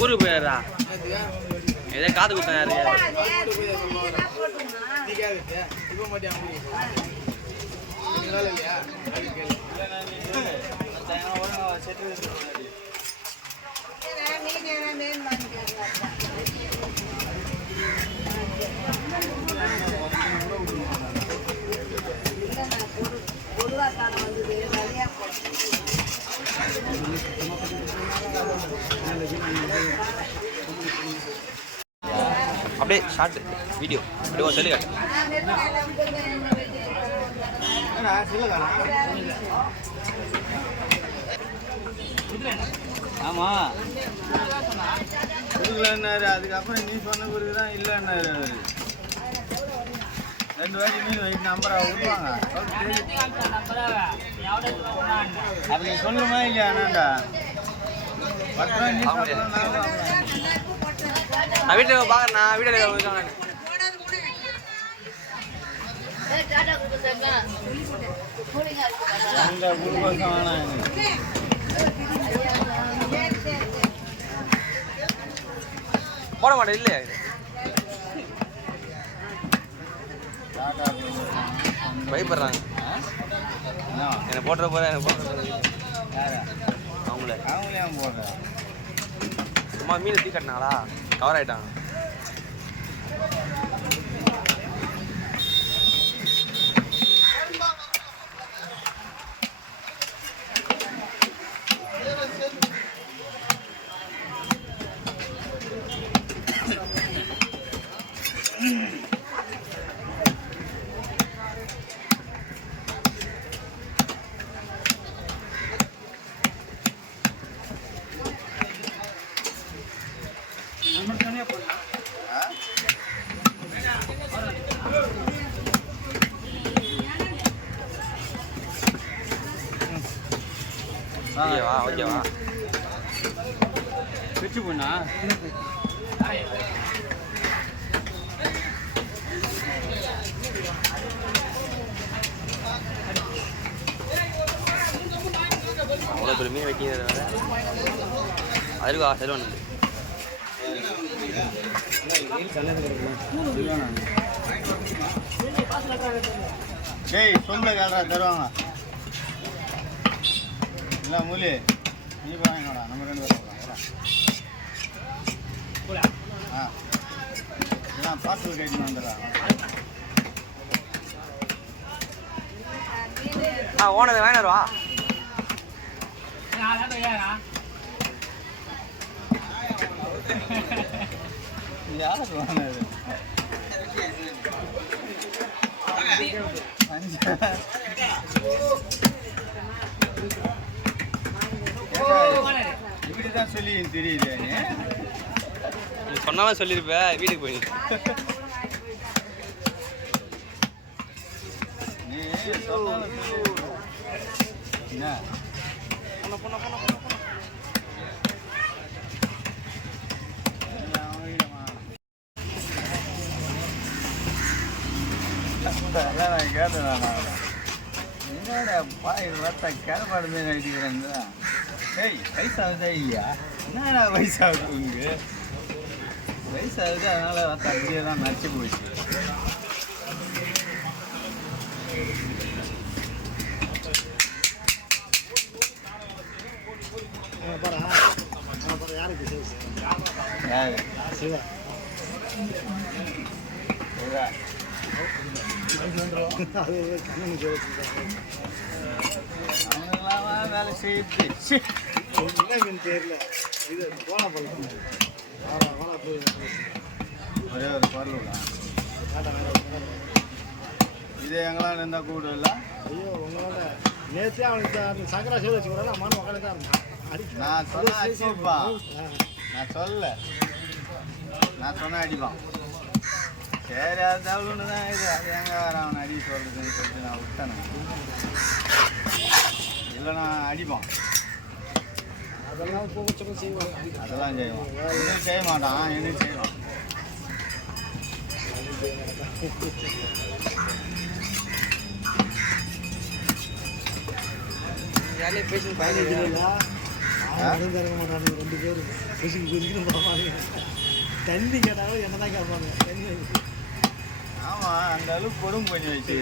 ஊருக்கு போயிடுறா ஏதோ காது குத்தம் யாரு அப்படியே ஷார்ட் வீடியோ அப்படியே சொல்லி காட்டு ஆமா கொடுக்கலன்னாரு அதுக்கப்புறம் நீ சொன்ன பிறகு தான் இல்லைன்னாரு அவரு 2 வாட்டி மீன் வைட்டு நம்பரை விடுவாங்க அப்ப நீ சொல்லுமா இல்லையா அண்ணாண்டா 10 ரூபாய் நீ நான் வீட்டில் பார்க்குறேண்ணா வீட்டில் இருக்காங்க போட மாட்டேன் இல்லையா பயப்படுறாங்க என்ன போட்டுற போகிறேன் என்ன போட்டுற அவங்களே போடுறேன் சும்மா மீன் தீ கட்டினாங்களா கவர் ஆகிட்டாங்க ஓகேவா ஓகேவா வச்சு போனா அவ்வளோ பெரிய மீன் வைக்கிறது வேறு அதுவா செல்வன் டேய் சொல்ல கேள்றா தருவாங்க இல்லை மூலி நீ வாங்கினோடா நம்ம 2 பேரும் போகலாம் ஆ எல்லாம் பார்சல் கைட்டு வந்துடுறா ஓனது வாங்கினாருவா யாருக்கு வாங்கினது இப்படிதான் சொல்லி தெரியல நீ சொன்னாலும் சொல்லியிருப்ப வீட்டுக்கு போய் நீ சொன்னாலும் என்ன கேட்டேன் என்னோட பாய் பார்த்தா கேரப்பாடு மீன் அடிக்கிறேன் ஏய் வயசாகுதா இல்லையா என்னடா வயசாகுது உங்க வயசாகுது அதனால பார்த்தா அப்படியே தான் நச்சு போயிடுச்சு யாரு சிவா சிவா அவனுங்களாம் வேலை செய்யுது தெரியல இது போன ஒரே ஒரு பொருள் இது எங்களாம் இருந்தால் கூட இல்லை ஐயோ உங்களோட நேற்றே அவனுக்கு சங்கரா சேவை வச்சுக்கிறோம் அம்மானு உக்காந்து தான் இருந்தான் நான் சொன்ன அடிப்பான் நான் சொன்ன அடிப்பான் சரி அது தவளுன்னு தான் இது அது எங்கே வேறு அவனை அடி சொல்கிறதுன்னு சொல்லிட்டு நான் விட்டேன் இல்லைன்னா அடிப்பான் அதெல்லாம் செய்வான் அதெல்லாம் செய்வான் இன்னும் செய்ய மாட்டான் இன்னும் செய்வான் வேலையை பேசி தர மாட்டாங்க 2 பேர் தண்ணி கேட்டாலும் என்ன தான் கேட்பாங்க. ஆமாம், அந்த அளவுக்கு கொடுமை பண்ணி வச்சு